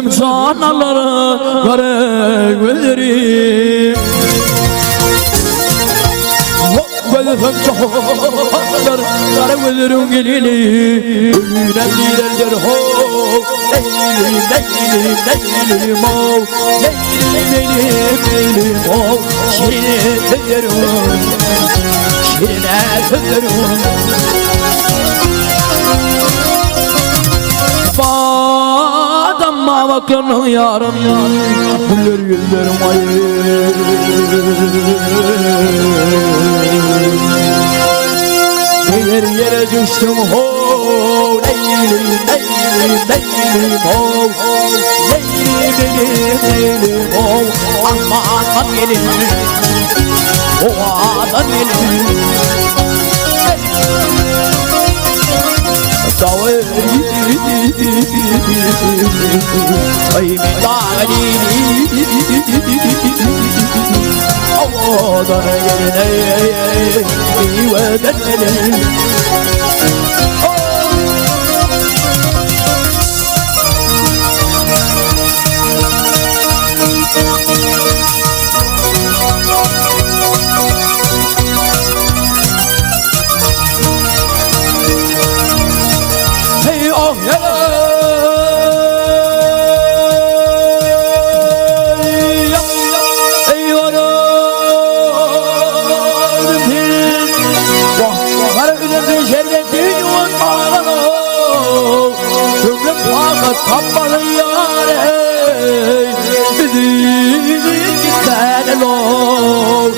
Gülüm canaları kara güllerim Gülüm canaları kara güllerim gelini Ölünen dilerler ho Leylim leylim leylim o Leylim leylim leylim o Şirine sözlerim Şirine sözlerim Bakın yarım güller güllerim ayı Değer yere düştüm ho Leylim leylim leylim ho Leylim leylim ho Aman gelin O adam gelin Davul Ay medali Allah'tan gelin ey veden gelin Hey oh hello Kapmalı yâre Bizi gitmeden ol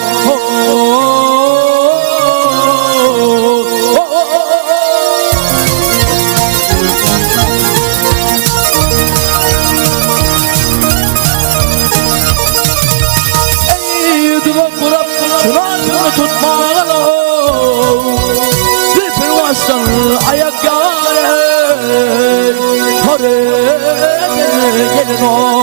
Ey duva kurup çırağını tutmalı Bir pervastan ayak yâre Gelin o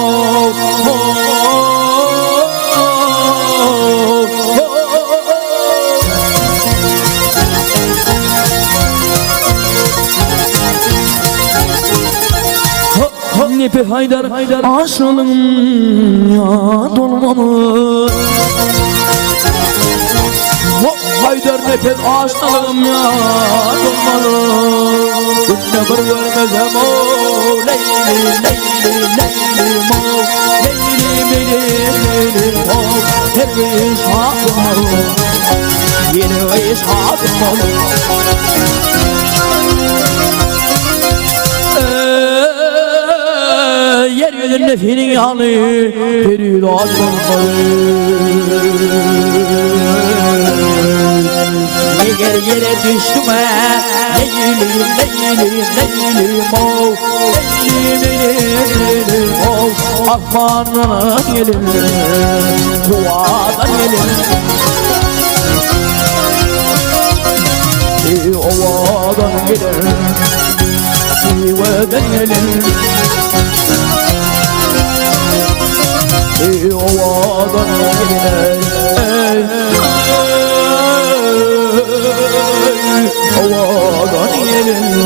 Nepe haydar aşılım ya dolmamı Haydar nepe aşılım ya dolmalı Üstüne bir vermezem o Leylim leylim leylim o Leylim leylim leylim o Her iş hakkım ol Yeni iş hakkım ol Yeryüzünün nefinin yanı Peril açmalı Eğer yere düştüm Leylim leylim leylim o Leylim o Akmanına gelin Duadan gelin Ovadan gelin Siveden gelin Ovadan gelin Ovadan gelin